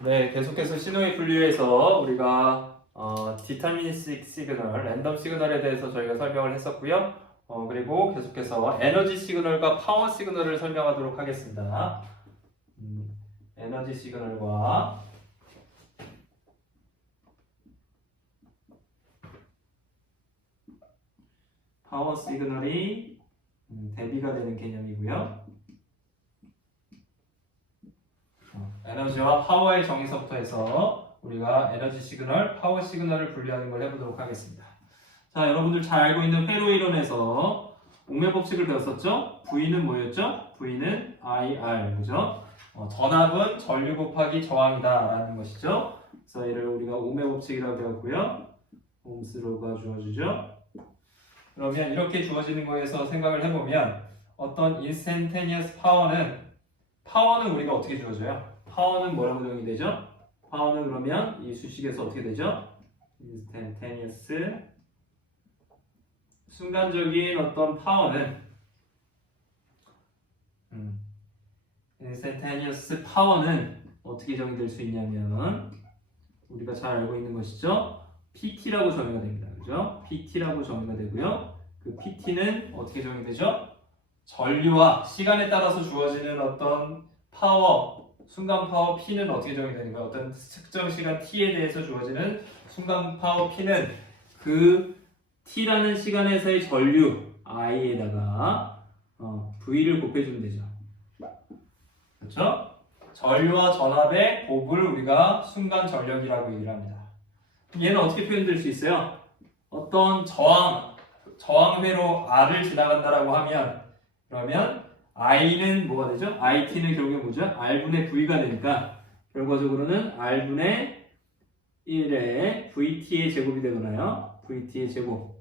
네, 계속해서 신호의 분류에서 우리가 디터미니스틱 시그널, 랜덤 시그널에 대해서 저희가 설명을 했었고요. 그리고 계속해서 에너지 시그널과 파워 시그널을 설명하도록 하겠습니다. 에너지 시그널과 파워 시그널이 대비가 되는 개념이고요. 에너지와 파워의 정의서부터 해서 우리가 에너지 시그널, 파워 시그널을 분류하는 걸 해보도록 하겠습니다. 자, 여러분들 잘 알고 있는 회로 이론에서 옥매 법칙을 배웠었죠? V는 뭐였죠? V는 IR, 그죠? 전압은 전류 곱하기 저항이다 라는 것이죠. 그래서 얘를 우리가 옥매 법칙이라고 배웠고요. 옴스로가 주어지죠. 그러면 이렇게 주어지는 거에서 생각을 해보면 어떤 인스탄테니어스 파워는 우리가 어떻게 주어져요? 파워는 뭐라고 정의 되죠? 파워는 그러면 이 수식에서 어떻게 되죠? 인스탄테니어스 순간적인 어떤 파워는 인스탄테니어스 파워는 어떻게 정의될 수 있냐면 우리가 잘 알고 있는 것이죠? PT라고 정의가 됩니다. 그죠? PT라고 정의가 되고요. 그 PT는 어떻게 정의되죠? 전류와 시간에 따라서 주어지는 어떤 파워, 순간 파워 P는 어떻게 정의되는 거예요? 어떤 특정 시간 T에 대해서 주어지는 순간 파워 P는 그 T라는 시간에서의 전류 I에다가 V를 곱해주면 되죠. 그렇죠? 전류와 전압의 곱을 우리가 순간 전력이라고 얘기를 합니다. 얘는 어떻게 표현될 수 있어요? 어떤 저항회로 R을 지나간다라고 하면 그러면 I는 뭐가 되죠? IT는 결국에 뭐죠? R분의 V가 되니까 결과적으로는 R분의 1의 VT의 제곱이 되거나요. VT의 제곱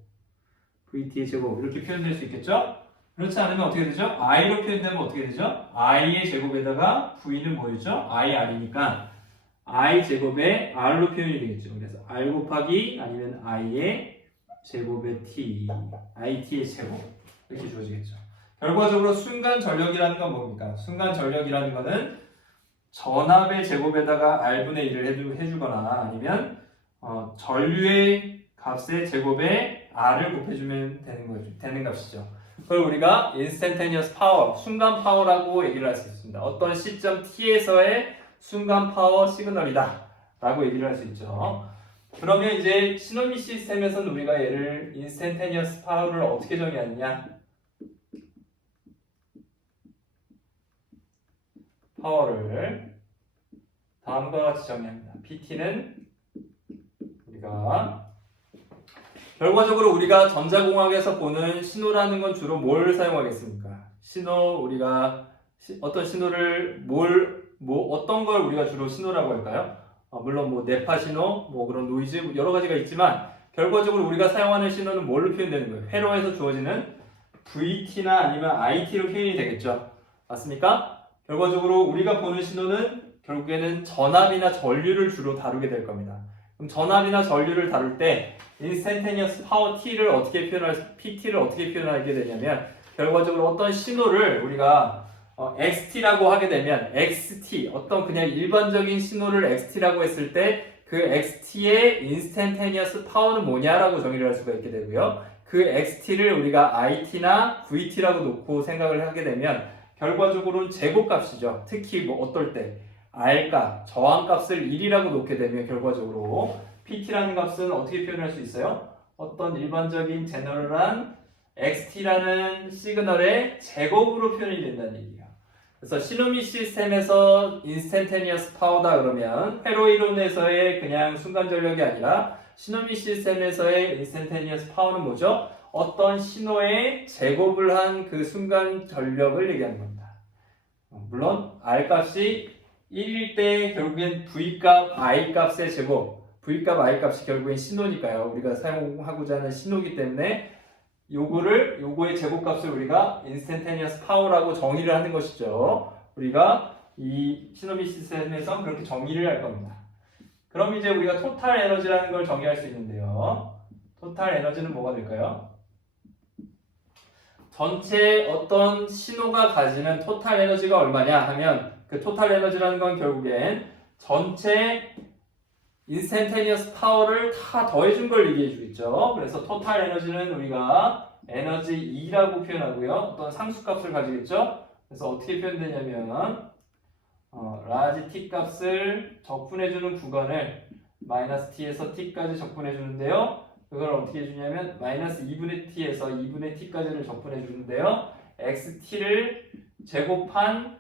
이렇게 표현될 수 있겠죠? 그렇지 않으면 어떻게 되죠? I로 표현되면 어떻게 되죠? I의 제곱에다가 V는 뭐였죠? IR이니까 I 제곱에 R로 표현이 되겠죠. 그래서 R 곱하기 아니면 I의 제곱의 T, IT의 제곱 이렇게 주어지겠죠. 결과적으로 순간 전력이라는 건 뭡니까? 순간 전력이라는 거는 전압의 제곱에다가 R분의 1을 해주거나 아니면 전류의 값의 제곱에 R을 곱해주면 되는 값이죠. 그걸 우리가 instantaneous power, 순간 파워라고 얘기를 할 수 있습니다. 어떤 시점 T에서의 순간 파워 시그널이다 라고 얘기를 할 수 있죠. 그러면 이제 시노미 시스템에서는 우리가 얘를 instantaneous power를 어떻게 정의하느냐? 파워를 다음과 같이 정의합니다. PT는 우리가 결과적으로 우리가 전자공학에서 보는 신호라는 건 주로 뭘 사용하겠습니까? 우리가 어떤 신호를 어떤 걸 우리가 주로 신호라고 할까요? 물론 뭐 뇌파 신호, 뭐 그런 노이즈 여러 가지가 있지만 결과적으로 우리가 사용하는 신호는 뭘로 표현되는 거예요? 회로에서 주어지는 VT나 아니면 IT로 표현이 되겠죠. 맞습니까? 결과적으로 우리가 보는 신호는 결국에는 전압이나 전류를 주로 다루게 될 겁니다. 그럼 전압이나 전류를 다룰 때 instantaneous power PT를 어떻게 표현하게 되냐면 결과적으로 어떤 신호를 우리가 XT라고 하게 되면 XT 어떤 그냥 일반적인 신호를 XT라고 했을 때 그 XT의 instantaneous power는 뭐냐라고 정의를 할 수가 있게 되고요. 그 XT를 우리가 IT나 VT라고 놓고 생각을 하게 되면 결과적으로는 제곱값이죠. 특히 뭐 어떨 때 R값, 저항값을 1이라고 놓게 되면 결과적으로 PT라는 값은 어떻게 표현할 수 있어요? 어떤 일반적인 제너럴한 XT라는 시그널의 제곱으로 표현이 된다는 얘기예요. 그래서 시노미 시스템에서 인스탄테니어스 파워다 그러면 회로 이론에서의 그냥 순간 전력이 아니라 시노미 시스템에서의 인스탄테니어스 파워는 뭐죠? 어떤 신호의 제곱을 한 그 순간 전력을 얘기하는 겁니다. 물론 R값이 1일 때 결국엔 V값, I값의 제곱 V값, I값이 결국엔 신호니까요. 우리가 사용하고자 하는 신호기 때문에 요거의 제곱값을 우리가 instantaneous power라고 정의를 하는 것이죠. 우리가 이 시노미 시스템에서 그렇게 정의를 할 겁니다. 그럼 이제 우리가 토탈 에너지라는 걸 정의할 수 있는데요. 토탈 에너지는 뭐가 될까요? 전체 어떤 신호가 가지는 토탈 에너지가 얼마냐 하면 그 토탈 에너지라는 건 결국엔 전체 인스탄테니어스 파워를 다 더해준 걸 얘기해주고 있죠. 그래서 토탈 에너지는 우리가 에너지 E라고 표현하고요. 어떤 상수값을 가지고 있죠. 그래서 어떻게 표현되냐면 라지 t 값을 적분해주는 구간을 마이너스 t에서 t까지 적분해주는데요. 그걸 어떻게 해주냐면 마이너스 2분의 t에서 2분의 t까지를 적분해주는데요. xt를 제곱한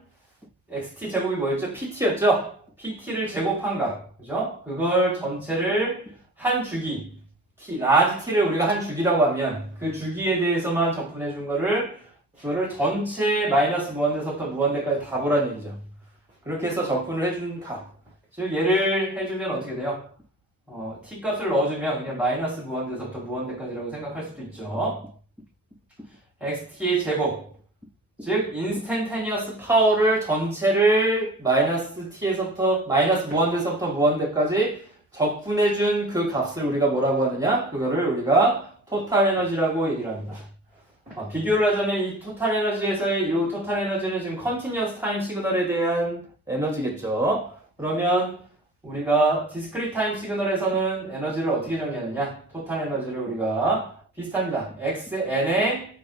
xt 제곱이 뭐였죠? pt였죠? pt를 제곱한 값, 그죠? 그걸 전체를 한 주기, 라지 t를 우리가 한 주기라고 하면 그 주기에 대해서만 적분해 준 그거를 전체 마이너스 무한대서부터 무한대까지 다 보라는 얘기죠. 그렇게 해서 적분을 해준 값. 즉 얘를 해주면 어떻게 돼요? t 값을 넣어주면 그냥 마이너스 무한대서부터 무한대까지라고 생각할 수도 있죠. xt의 제곱. 즉 인스탄테니어스 파워를 전체를 마이너스 t에서부터 마이너스 무한대에서부터 무한대까지 적분해준 그 값을 우리가 뭐라고 하느냐? 그거를 우리가 토탈 에너지라고 얘기를 합니다. 비교를 하자면 이 토탈 에너지에서의 이 토탈 에너지는 지금 컨티니어스 타임 시그널에 대한 에너지겠죠. 그러면 우리가 디스크리트 타임 시그널에서는 에너지를 어떻게 정의하느냐? 토탈 에너지를 우리가 비슷합니다. xn의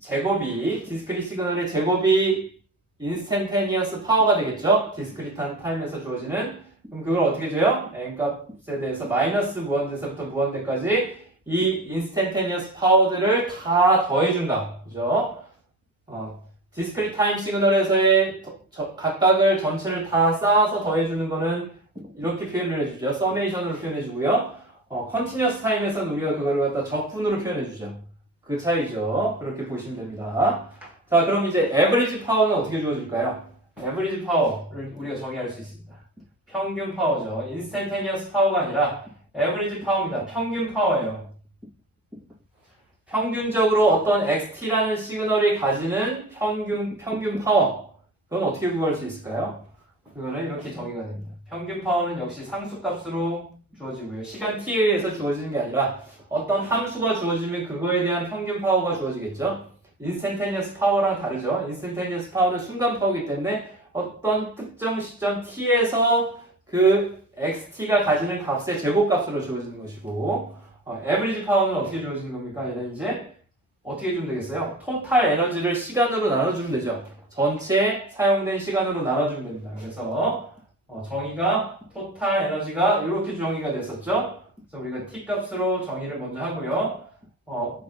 제곱이 디스크리트 시그널의 제곱이 인스탄테니어스 파워가 되겠죠. 디스크리트한 타임에서 주어지는. 그럼 그걸 어떻게 줘요? n 값에 대해서 마이너스 무한대에서부터 무한대까지 이 인스탄테니어스 파워들을 다 더해준다. 그죠? 디스크리트 타임 시그널에서의 각각을 전체를 다 쌓아서 더해주는 거는 이렇게 표현을 해주죠. 서메이션으로 표현해주고요. 컨티니어스 타임에서는 우리가 그걸 갖다 적분으로 표현해주죠. 그 차이죠. 그렇게 보시면 됩니다. 자, 그럼 이제 에버리지 파워는 어떻게 주어질까요? 에버리지 파워를 우리가 정의할 수 있습니다. 평균 파워죠. 인스탄테니어스 파워가 아니라 에버리지 파워입니다. 평균 파워예요. 평균적으로 어떤 XT라는 시그널이 가지는 평균 파워. 그건 어떻게 구할 수 있을까요? 그거는 이렇게 정의가 됩니다. 평균 파워는 역시 상수값으로 주어지고요. 시간 t에 의해서 주어지는 게 아니라 어떤 함수가 주어지면 그거에 대한 평균 파워가 주어지겠죠. 인스탄테니어스 파워랑 다르죠. 인스탄테니어스 파워는 순간 파워이기 때문에 어떤 특정 시점 t에서 그 xt가 가지는 값의 제곱값으로 주어지는 것이고, 에버리지 파워는 어떻게 주어지는 겁니까? 얘는 이제 어떻게 주면 되겠어요? 토탈 에너지를 시간으로 나눠주면 되죠. 전체 사용된 시간으로 나눠주면 됩니다. 그래서 정의가 토탈 에너지가 이렇게 정의가 됐었죠. 그래서 우리가 t 값으로 정의를 먼저 하고요.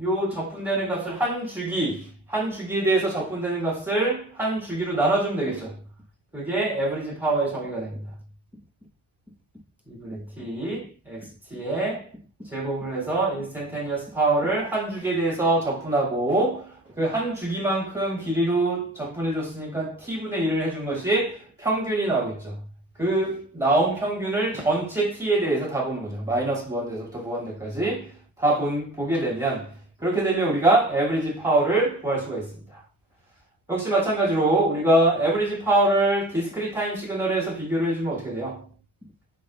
요 적분되는 값을 한 주기에 대해서 적분되는 값을 한 주기로 나눠주면 되겠죠. 그게 에버리지 파워의 정의가 됩니다. 2분의 t, xt의 제곱을 해서 인스탄테니어스 파워를 한 주기에 대해서 적분하고 그 한 주기만큼 길이로 적분해줬으니까 t분의 1을 해준 것이 평균이 나오겠죠. 그 나온 평균을 전체 t에 대해서 다 보는 거죠. 마이너스 무한대에서부터 무한대까지 다 보게 되면 그렇게 되면 우리가 에버리지 파워를 구할 수가 있습니다. 역시 마찬가지로 우리가 에버리지 파워를 디스크리트 타임 시그널에서 비교를 해주면 어떻게 돼요?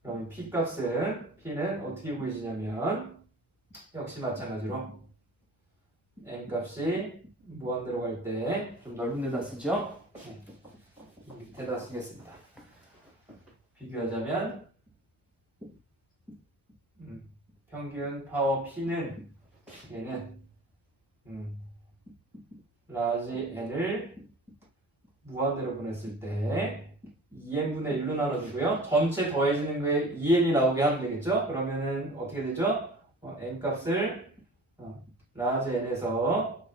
그럼 P는 어떻게 구해지냐면 역시 마찬가지로 n 값이 무한대로 갈 때 좀 넓은 데다 쓰죠? 밑에다 쓰겠습니다. 비교하자면 평균 파워 P는 얘는 라지 n을 무한대로 보냈을 때 2n분의 1로 나눠주고요. 전체 더해지는 거에 2n이 나오게 하면 되겠죠? 그러면은 어떻게 되죠? n 값을 라지 n에서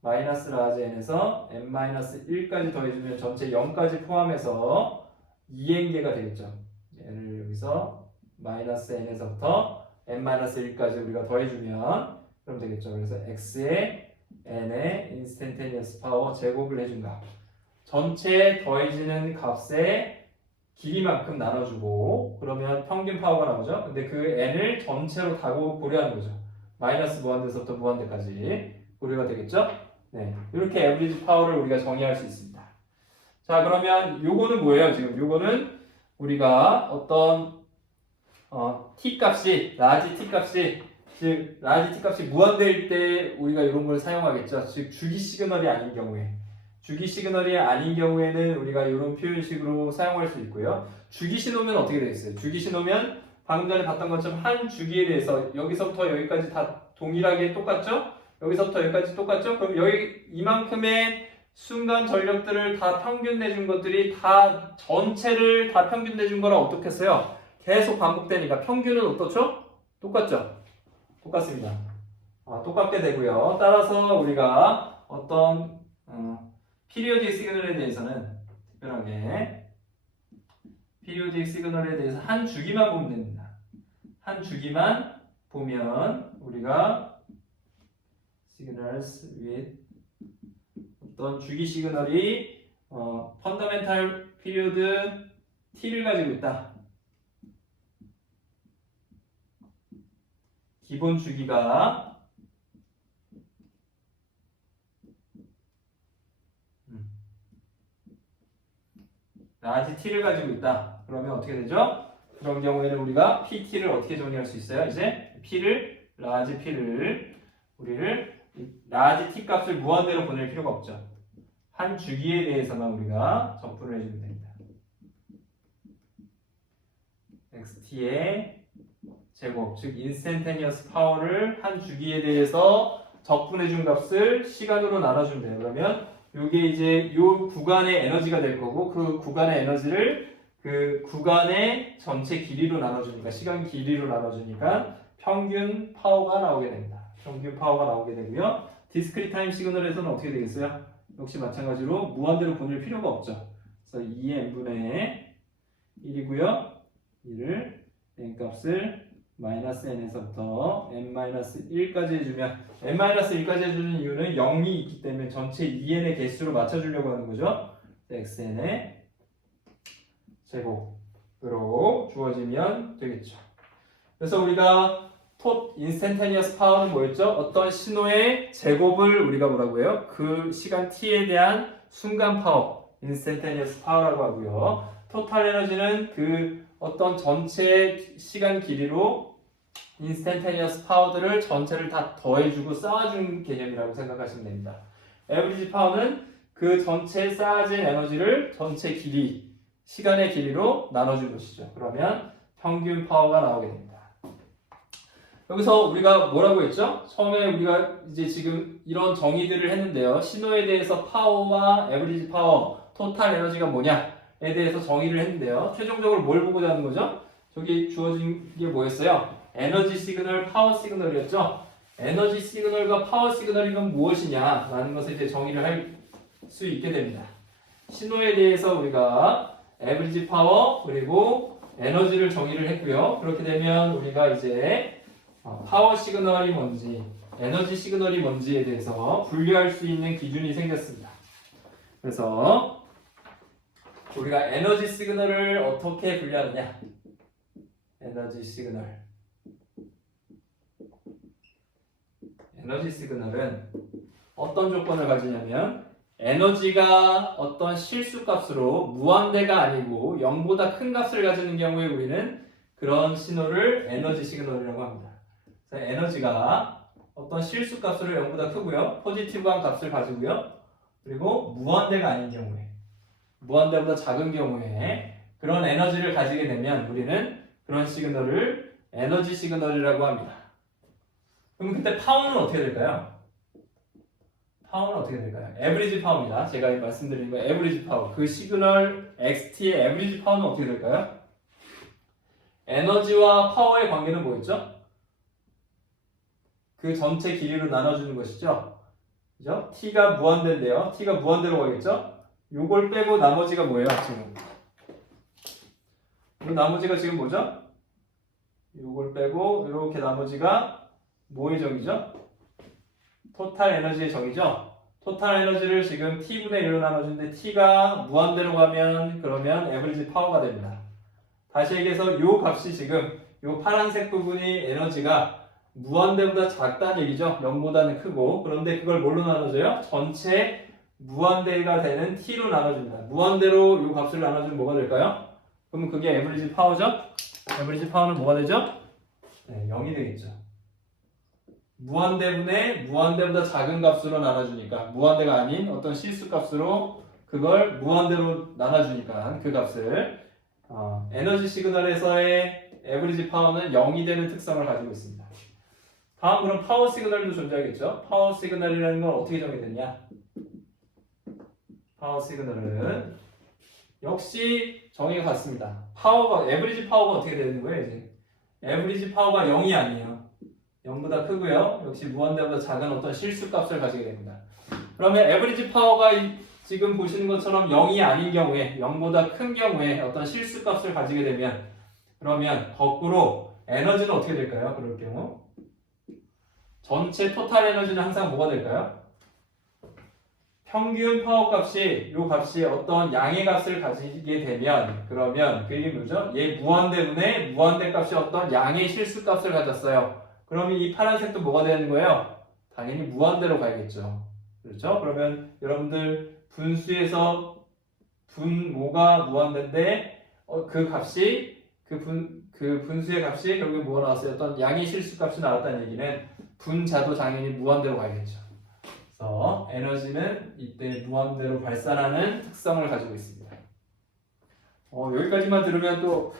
마이너스 라지 n에서 n-1까지 더해주면 전체 0까지 포함해서 2n개가 되겠죠. n을 여기서 마이너스 n에서부터 n-1까지 우리가 더해주면 그럼 되겠죠. 그래서 x의 n의 인스탄테니어스 파워 제곱을 해준다. 전체 더해지는 값의 길이만큼 나눠주고 그러면 평균 파워가 나오죠. 근데 그 n을 전체로 다 고려하는 거죠. 마이너스 무한대에서부터 무한대까지 고려가 되겠죠. 네, 이렇게 에버리지 파워를 우리가 정의할 수 있습니다. 자, 그러면 요거는 뭐예요? 지금 요거는 우리가 어떤 t 값이 라지 t 값이 즉 라지 t 값이 무한대일 때 우리가 이런 걸 사용하겠죠. 즉 주기 시그널이 아닌 경우에 주기 시그널이 아닌 경우에는 우리가 이런 표현식으로 사용할 수 있고요. 주기 신호면 어떻게 되겠어요? 주기 신호면 방금 전에 봤던 것처럼 한 주기에 대해서 여기서부터 여기까지 다 동일하게 똑같죠? 여기서부터 여기까지 똑같죠? 그럼 여기 이만큼의 순간 전력들을 다 평균 내준 것들이 다 전체를 다 평균 내준 거랑 어떻겠어요? 계속 반복되니까 평균은 어떻죠? 똑같죠? 똑같습니다. 똑같게 되고요. 따라서 우리가 어떤 피리오딕 시그널에 대해서는 특별하게 피리오딕 시그널에 대해서 한 주기만 보면 됩니다. 한 주기만 보면 우리가 signals with 어떤 주기 시그널이 펀더멘탈 피리오드 t를 가지고 있다. 기본 주기가 라지 t를 가지고 있다. 그러면 어떻게 되죠? 그런 경우에는 우리가 pt를 어떻게 정리할 수 있어요? 이제 p를 라지 p를 우리를 라지 t 값을 무한대로 보낼 필요가 없죠. 한 주기에 대해서만 우리가 적분을 해주면 됩니다. xt의 제곱, 즉 인스탄테니어스 파워를 한 주기에 대해서 적분해준 값을 시간으로 나눠주면 돼요. 그러면 이게 이제 이 구간의 에너지가 될 거고 그 구간의 에너지를 그 구간의 전체 길이로 나눠주니까 시간 길이로 나눠주니까 평균 파워가 나오게 됩니다. 평균 파워가 나오게 되고요. 디스크리트 타임 시그널에서는 어떻게 되겠어요? 역시 마찬가지로 무한대로 보낼 필요가 없죠. 그래서 2n분의 1이고요. 이를 n 값을 마이너스 n에서부터 n-1까지 해주면 n-1까지 해주는 이유는 0이 있기 때문에 전체 2n의 개수로 맞춰주려고 하는 거죠. xn의 제곱으로 주어지면 되겠죠. 그래서 우리가 인스탄테니어스 파워는 뭐였죠? 어떤 신호의 제곱을 우리가 뭐라고 해요? 그 시간 t에 대한 순간 파워, 인스탄테니어스 파워라고 하고요. 토탈 에너지는 그 어떤 전체 시간 길이로 인스탄테니어스 파워들을 전체를 다 더해주고 쌓아준 개념이라고 생각하시면 됩니다. 에브리지 파워는 그 전체 쌓아진 에너지를 전체 길이, 시간의 길이로 나눠준 것이죠. 그러면 평균 파워가 나오게 됩니다. 여기서 우리가 뭐라고 했죠? 처음에 우리가 이제 지금 이런 정의들을 했는데요. 신호에 대해서 파워와 에브리지 파워, 토탈 에너지가 뭐냐에 대해서 정의를 했는데요. 최종적으로 뭘 보고자 하는 거죠? 저기 주어진 게 뭐였어요? 에너지 시그널, 파워 시그널이었죠? 에너지 시그널과 파워 시그널이 건 무엇이냐라는 것을 이제 정의를 할 수 있게 됩니다. 신호에 대해서 우리가 에브리지 파워 그리고 에너지를 정의를 했고요. 그렇게 되면 우리가 이제 파워 시그널이 뭔지, 에너지 시그널이 뭔지에 대해서 분류할 수 있는 기준이 생겼습니다. 그래서 우리가 에너지 시그널을 어떻게 분류하느냐? 에너지 시그널. 에너지 시그널은 어떤 조건을 가지냐면 에너지가 어떤 실수값으로 무한대가 아니고 0보다 큰 값을 가지는 경우에 우리는 그런 신호를 에너지 시그널이라고 합니다. 그래서 에너지가 어떤 실수값으로 0보다 크고요. 포지티브한 값을 가지고요. 그리고 무한대가 아닌 경우에, 무한대보다 작은 경우에 그런 에너지를 가지게 되면 우리는 그런 시그널을 에너지 시그널이라고 합니다. 그럼 그때 파워는 어떻게 될까요? 파워는 어떻게 될까요? 에브리지 파워입니다. 제가 말씀드린 거 에브리지 파워. 그 시그널 XT의 에브리지 파워는 어떻게 될까요? 에너지와 파워의 관계는 뭐였죠? 그 전체 길이로 나눠주는 것이죠. 그죠? T가 무한대인데요. T가 무한대로 가겠죠? 요걸 빼고 나머지가 뭐예요? 지금 이 나머지가 지금 뭐죠? 요걸 빼고 이렇게 나머지가 뭐의 정의죠? 토탈 에너지의 정의죠? 토탈 에너지를 지금 T분의 1로 나눠주는데 T가 무한대로 가면 그러면 에버리지 파워가 됩니다. 다시 얘기해서 요 값이 지금 요 파란색 부분이 에너지가 무한대보다 작다는 얘기죠. 0보다는 크고. 그런데 그걸 뭘로 나눠줘요? 전체 무한대가 되는 T로 나눠줍니다. 무한대로 요 값을 나눠주면 뭐가 될까요? 그러면 그게 에버리지 파워죠? 에버리지 파워는 뭐가 되죠? 네, 0이 되겠죠. 무한대분의 무한대보다 작은 값으로 나눠주니까 무한대가 아닌 어떤 실수 값으로 그걸 무한대로 나눠주니까 그 값을 에너지 시그널에서의 에브리지 파워는 0이 되는 특성을 가지고 있습니다. 다음 그럼 파워 시그널도 존재하겠죠. 파워 시그널이라는 건 어떻게 정의되냐? 파워 시그널은 역시 정의가 같습니다. 파워가 에브리지 파워가 어떻게 되는 거예요? 이제 에브리지 파워가 0이 아니에요. 0보다 크고요. 역시 무한대보다 작은 어떤 실수 값을 가지게 됩니다. 그러면 에브리지 파워가 지금 보시는 것처럼 0이 아닌 경우에 0보다 큰 경우에 어떤 실수 값을 가지게 되면 그러면 거꾸로 에너지는 어떻게 될까요? 그럴 경우 전체 토탈 에너지는 항상 뭐가 될까요? 평균 파워 값이 이 값이 어떤 양의 값을 가지게 되면 그러면 그게 뭐죠? 얘 무한대분의 무한대 값이 어떤 양의 실수 값을 가졌어요. 그러면 이 파란색도 뭐가 되는 거예요? 당연히 무한대로 가야겠죠. 그렇죠? 그러면 여러분들 분수에서 분모가 무한대인데 그 값이 그 분수의 값이 결국에 뭐가 나왔어요? 어떤 양의 실수 값이 나왔다는 얘기는 분자도 당연히 무한대로 가야겠죠. 그래서 에너지는 이때 무한대로 발산하는 특성을 가지고 있습니다. 여기까지만 들으면 또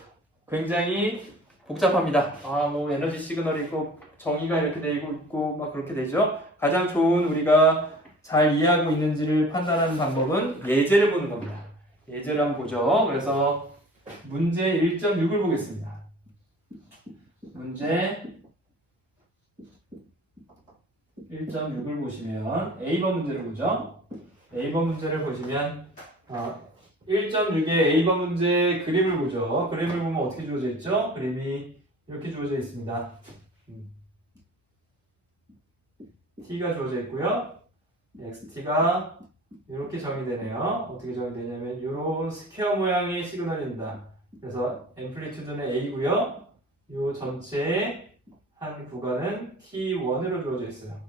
굉장히 복잡합니다. 뭐 에너지 시그널이 있고 정의가 이렇게 되고 있고 막 그렇게 되죠. 가장 좋은 우리가 잘 이해하고 있는지를 판단하는 방법은 예제를 보는 겁니다. 예제를 한번 보죠. 그래서 문제 1.6을 보겠습니다. 문제 1.6을 보시면 A번 문제를 보죠. A번 문제를 보시면 1.6의 A번 문제 그림을 보죠. 그림을 보면 어떻게 주어져 있죠? 그림이 이렇게 주어져 있습니다. T가 주어져 있고요. XT가 이렇게 정의되네요. 어떻게 정의되냐면 이런 스퀘어 모양의 시그널입니다. 그래서 앰플리튜드는 A고요. 이 전체의 한 구간은 T1으로 주어져 있어요.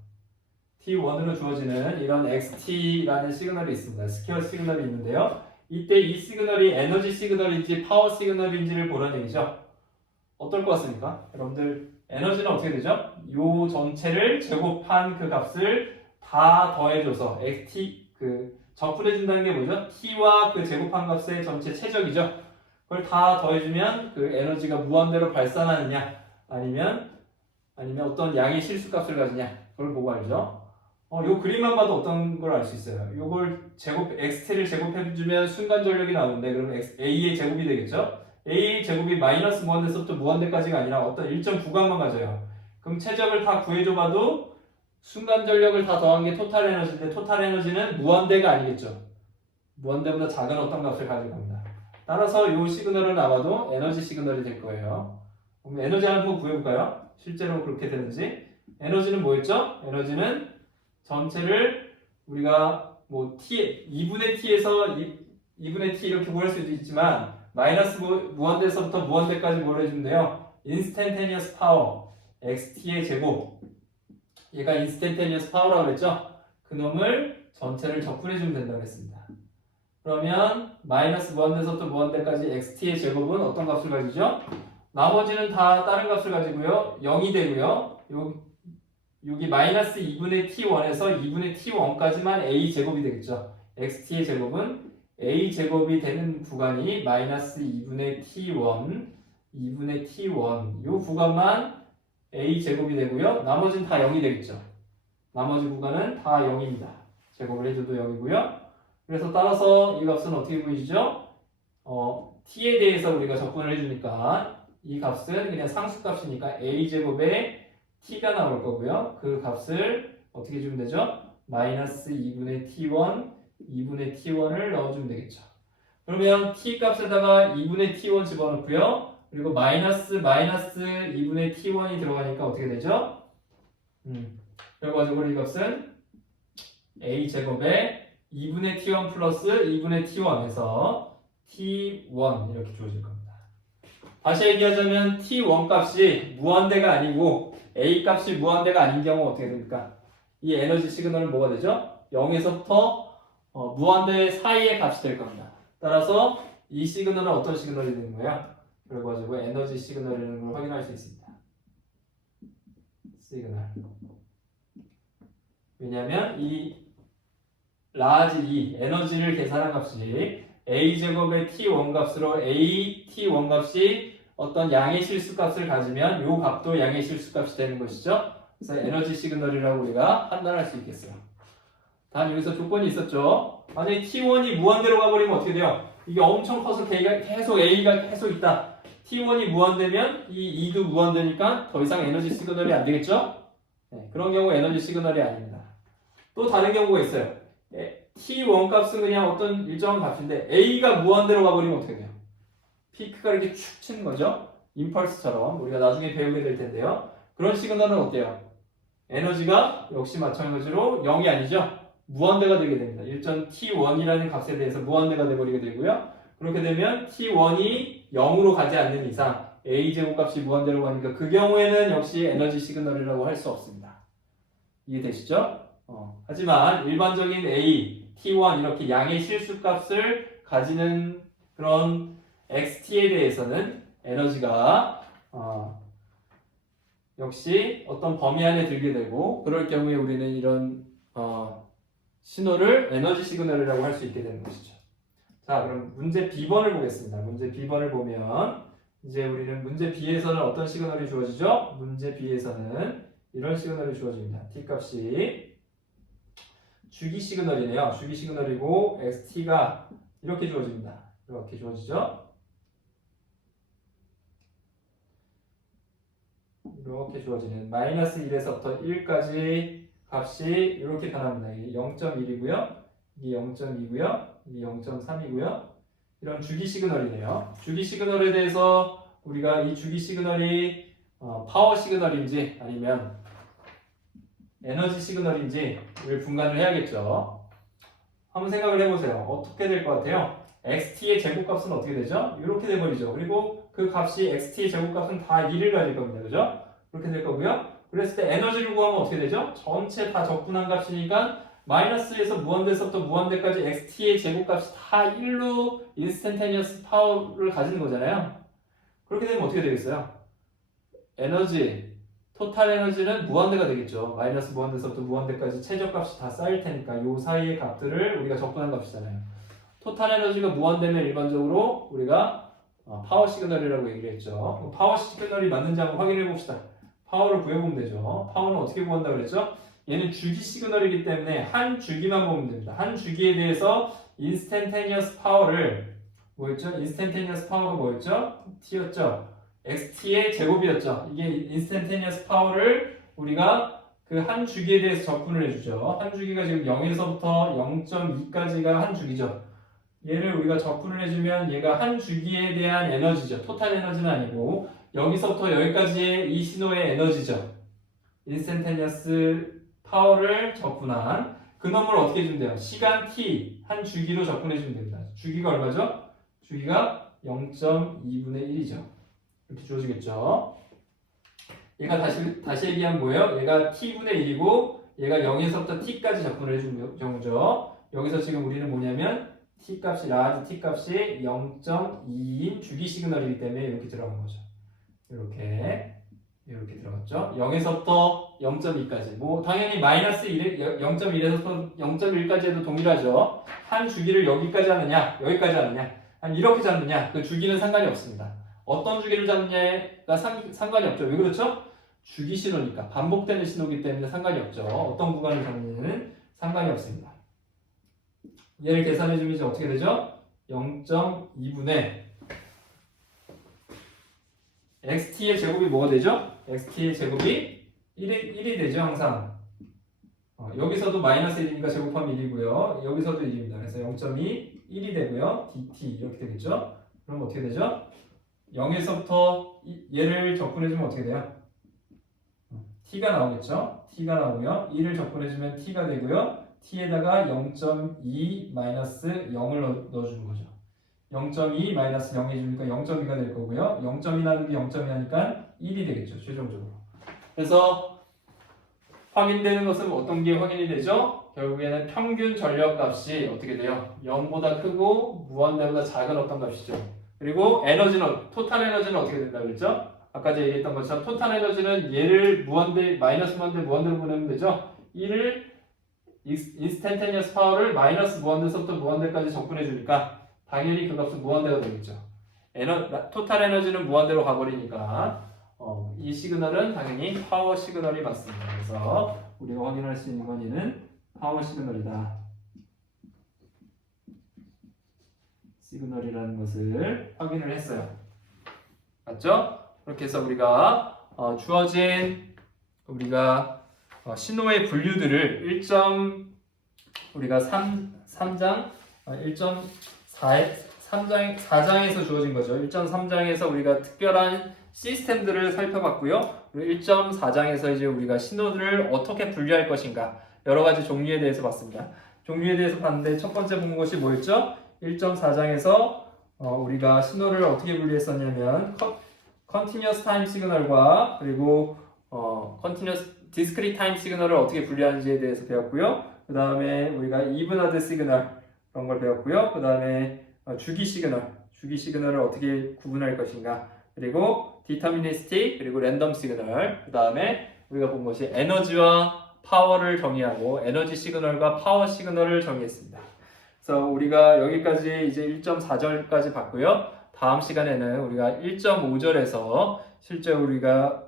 T1으로 주어지는 이런 XT라는 시그널이 있습니다. 스퀘어 시그널이 있는데요. 이때 이 시그널이 에너지 시그널인지 파워 시그널인지를 보라는 얘기죠. 어떨 것 같습니까? 여러분들 에너지는 어떻게 되죠? 이 전체를 제곱한 그 값을 다 더해줘서 XT 적분해준다는 게 뭐죠? T와 그 제곱한 값의 전체 최적이죠. 그걸 다 더해주면 그 에너지가 무한대로 발산하느냐 아니면 어떤 양의 실수값을 가지냐 그걸 보고 알죠. 요 그림만 봐도 어떤 걸 알 수 있어요. 요걸 XT를 제곱해주면 순간 전력이 나오는데 그러면 A의 제곱이 되겠죠. A의 제곱이 마이너스 무한대서부터 무한대까지가 아니라 어떤 일정 구간만 가져요. 그럼 최적을 다 구해줘봐도 순간 전력을 다 더한 게 토탈 에너지인데 토탈 에너지는 무한대가 아니겠죠. 무한대보다 작은 어떤 값을 가져갑니다. 따라서 이 시그널을 나와도 에너지 시그널이 될 거예요. 그럼 에너지 한번 구해볼까요? 실제로 그렇게 되는지. 에너지는 뭐였죠? 에너지는 전체를 우리가 뭐 T, 2분의 T에서 2분의 T 이렇게 구할 수도 있지만 마이너스 무한대에서부터 무한대까지 뭘 해준대요? 인스탄테니어스 파워 XT의 제곱 얘가 인스탄테니어스 파워라고 했죠? 그놈을 전체를 적분해주면 된다고 했습니다. 그러면 마이너스 무한대에서부터 무한대까지 XT의 제곱은 어떤 값을 가지죠? 나머지는 다 다른 값을 가지고요. 0이 되고요. 여기 마이너스 2분의 T1에서 2분의 T1까지만 A 제곱이 되겠죠. XT의 제곱은 A 제곱이 되는 구간이 마이너스 2분의 T1, 2분의 T1 이 구간만 A 제곱이 되고요. 나머지는 다 0이 되겠죠. 나머지 구간은 다 0입니다. 제곱을 해줘도 0이고요. 그래서 따라서 이 값은 어떻게 보이죠? T에 대해서 우리가 접근을 해주니까 이 값은 그냥 상수값이니까 A 제곱에 T가 나올 거고요. 그 값을 어떻게 주면 되죠? 마이너스 2분의 T1, 2분의 T1을 넣어주면 되겠죠. 그러면 T 값에다가 2분의 T1 집어넣고요. 그리고 마이너스 2분의 T1이 들어가니까 어떻게 되죠? 결과적으로 이 값은 A 제곱에 2분의 T1 플러스 2분의 T1에서 T1 이렇게 주어질 겁니다. 다시 얘기하자면 T1 값이 무한대가 아니고 A 값이 무한대가 아닌 경우 어떻게 됩니까? 이 에너지 시그널은 뭐가 되죠? 0에서부터 무한대 사이의 값이 될 겁니다. 따라서 이 시그널은 어떤 시그널이 되는 거예요? 결과적으로 에너지 시그널이라는 걸 확인할 수 있습니다. 시그널. 왜냐하면 이 라지 E 에너지를 계산한 값이 a제곱의 t1 값으로 a t1 값이 어떤 양의 실수값을 가지면 이 값도 양의 실수값이 되는 것이죠. 그래서 에너지 시그널이라고 우리가 판단할 수 있겠어요. 단 여기서 조건이 있었죠. 만약에 t1이 무한대로 가버리면 어떻게 돼요? 이게 엄청 커서 계속 a가 계속 있다. t1이 무한되면 이 2도 무한되니까 더 이상 에너지 시그널이 안 되겠죠? 네, 그런 경우 에너지 시그널이 아닙니다. 또 다른 경우가 있어요. t1 값은 그냥 어떤 일정한 값인데 a가 무한대로 가버리면 어떻게 돼요? 피크가 이렇게 축 치는 거죠. 임펄스처럼 우리가 나중에 배우게 될 텐데요. 그런 시그널은 어때요? 에너지가 역시 마찬가지로 0이 아니죠. 무한대가 되게 됩니다. 일정 t1이라는 값에 대해서 무한대가 되버리게 되고요. 그렇게 되면 t1이 0으로 가지 않는 이상 a제곱값이 무한대로 가니까 그 경우에는 역시 에너지 시그널이라고 할 수 없습니다. 이해되시죠? 하지만 일반적인 a, t1 이렇게 양의 실수값을 가지는 그런 xt에 대해서는 에너지가 역시 어떤 범위 안에 들게 되고 그럴 경우에 우리는 이런 신호를 에너지 시그널이라고 할 수 있게 되는 것이죠. 자, 그럼 문제 B번을 보겠습니다. 문제 B번을 보면 이제 우리는 문제 B에서는 어떤 시그널이 주어지죠? 문제 B에서는 이런 시그널이 주어집니다. T값이 주기 시그널이네요. 주기 시그널이고 XT가 이렇게 주어집니다. 이렇게 주어지죠? 이렇게 주어지는 마이너스 1에서부터 1까지 값이 이렇게 변합니다. 이게 0.1이고요. 이게 0.2고요. 이게 0.3이고요. 이런 주기 시그널이네요. 주기 시그널에 대해서 우리가 이 주기 시그널이 파워 시그널인지 아니면 에너지 시그널인지를 분간을 해야겠죠. 한번 생각을 해보세요. 어떻게 될 것 같아요? xt의 제곱값은 어떻게 되죠? 이렇게 돼버리죠. 그리고 그 값이 xt의 제곱값은 다 1을 가질 겁니다. 그죠? 그렇게 될 거고요. 그랬을 때 에너지를 구하면 어떻게 되죠? 전체 다 적분한 값이니까 마이너스에서 무한대에서부터 무한대까지 xt의 제곱값이 다 1로 인스턴테니어스 파워를 가지는 거잖아요. 그렇게 되면 어떻게 되겠어요? 에너지, 토탈 에너지는 무한대가 되겠죠. 마이너스 무한대에서부터 무한대까지 최저값이 다 쌓일 테니까 이 사이의 값들을 우리가 적분한 값이잖아요. 토탈 에너지가 무한대면 일반적으로 우리가 파워 시그널이라고 얘기를 했죠. 파워 시그널이 맞는지 한번 확인해 봅시다. 파워를 구해보면 되죠. 파워는 어떻게 구한다고 그랬죠? 얘는 주기 시그널이기 때문에 한 주기만 보면 됩니다. 한 주기에 대해서 인스턴테니어스 파워를 뭐였죠? 인스턴테니어스 파워가 뭐였죠? t였죠. xt의 제곱이었죠. 이게 인스턴테니어스 파워를 우리가 그 한 주기에 대해서 적분을 해주죠. 한 주기가 지금 0에서부터 0.2까지가 한 주기죠. 얘를 우리가 적분을 해주면 얘가 한 주기에 대한 에너지죠. 토탈 에너지는 아니고 여기서부터 여기까지의 이 신호의 에너지죠. 인스턴테니어스 파워를 적분한 그 놈을 어떻게 해주면 돼요? 시간 t 한 주기로 적분해주면 됩니다. 주기가 얼마죠? 주기가 0.2분의 1이죠. 이렇게 주어지겠죠. 얘가 다시 얘기하면 뭐예요? 얘가 t분의 1이고 얘가 0에서부터 t까지 적분을 해준 경우죠. 여기서 지금 우리는 뭐냐면 t 값이 라지 t 값이 0.2인 주기 시그널이기 때문에 이렇게 들어간 거죠. 이렇게 들어갔죠. 0에서부터 0.2까지. 뭐 당연히 마이너스 0.1에서부터 0.1까지 해도 동일하죠. 한 주기를 여기까지 하느냐, 여기까지 하느냐, 아니 이렇게 잡느냐, 그 주기는 상관이 없습니다. 어떤 주기를 잡느냐가 상관이 없죠. 왜 그렇죠? 주기 신호니까 반복되는 신호이기 때문에 상관이 없죠. 어떤 구간을 잡느냐는 상관이 없습니다. 얘를 계산해주면 이제 어떻게 되죠? 0.2분의 xt의 제곱이 뭐가 되죠? xt의 제곱이 1이 되죠, 항상. 여기서도 마이너스 1이니까 제곱하면 1이고요. 여기서도 1입니다. 그래서 0.2, 1이 되고요. dt 이렇게 되겠죠? 그럼 어떻게 되죠? 0에서부터 얘를 적분해주면 어떻게 돼요? t가 나오겠죠? t가 나오고요. 1을 적분해주면 t가 되고요. t에다가 0.2 마이너스 0을 넣어주는 거죠. 0.2 마이너스 0 해주니까 0.2가 될 거고요. 0.2 나누기 0.2 하니까 1이 되겠죠. 최종적으로. 그래서 확인되는 것은 어떤 게 확인이 되죠? 결국에는 평균 전력값이 어떻게 돼요? 0보다 크고 무한대보다 작은 어떤 값이죠. 그리고 에너지는, 토탈 에너지는 어떻게 된다고 그랬죠? 아까 제가 얘기했던 것처럼 토탈 에너지는 얘를 무한대, 마이너스 무한대, 무한대로 보내면 되죠? 1을 인스탄테니어스 파워를 마이너스 무한대에서부터 무한대까지 접근해 주니까 당연히 그 값은 무한대가 되겠죠. 토탈 에너지는 무한대로 가버리니까 이 시그널은 당연히 파워 시그널이 맞습니다. 그래서 우리가 확인할 수 있는 건 얘는 파워 시그널이다. 시그널이라는 것을 확인을 했어요. 맞죠? 그렇게 해서 우리가 주어진 우리가 신호의 분류들을 4장에서 주어진 거죠. 1.3장에서 우리가 특별한 시스템들을 살펴봤고요. 그리고 1.4장에서 이제 우리가 신호들을 어떻게 분류할 것인가 여러 가지 종류에 대해서 봤습니다. 종류에 대해서 봤는데 첫 번째 본 것이 뭐였죠? 1.4장에서 우리가 신호를 어떻게 분류했었냐면 Continuous Time 시그널과 그리고 Continuous Discrete Time 시그널을 어떻게 분류하는지에 대해서 배웠고요. 그 다음에 우리가 이브너드 시그널 그런 걸 배웠고요. 그 다음에 주기 시그널을 어떻게 구분할 것인가 그리고 디터미니스틱 그리고 랜덤 시그널 그 다음에 우리가 본 것이 에너지와 파워를 정의하고 에너지 시그널과 파워 시그널을 정의했습니다. 그래서 우리가 여기까지 이제 1.4절까지 봤고요. 다음 시간에는 우리가 1.5절에서 실제 우리가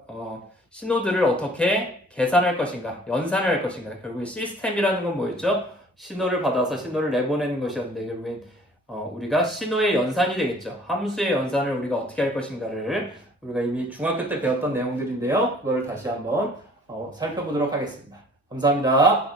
신호들을 어떻게 계산할 것인가, 연산을 할 것인가. 결국에 시스템이라는 건 뭐였죠? 신호를 받아서 신호를 내보내는 것이었는데 결국엔 우리가 신호의 연산이 되겠죠. 함수의 연산을 우리가 어떻게 할 것인가를 우리가 이미 중학교 때 배웠던 내용들인데요. 그걸 다시 한번 살펴보도록 하겠습니다. 감사합니다.